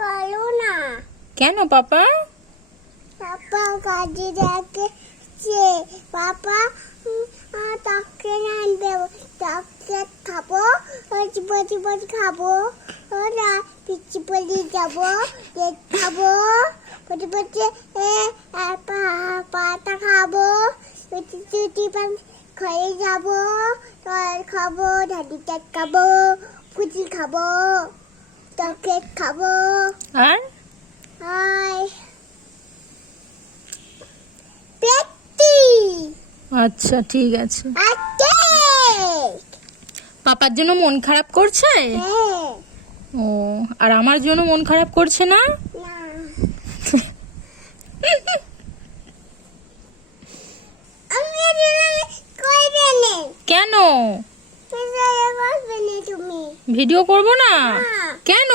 করো না। কেন পাপা? পাপা কাজে যাচ্ছে। পাপা চকলেট আনবে। চকলেট খাবো, চিপস খাবো, ওরা পিচি পলি যাবো, কেক খাবো, পচে পাতা খাবো, চুটি পান খেয়ে যাবো, জল খাবো, ঢাডি কেক খাবো, ফুচি খাবো, চকলেট খাবো। আর আর পেটি আচ্ছা ঠিক আছে। আর কেক। পাপার জন্য মন খারাপ করছে? হ্যাঁ। ও, আর আমার জন্য মন খারাপ করছে না? না। আমি করবে না। কেন? করবে না তুমি। ভিডিও করব না? না। কেন?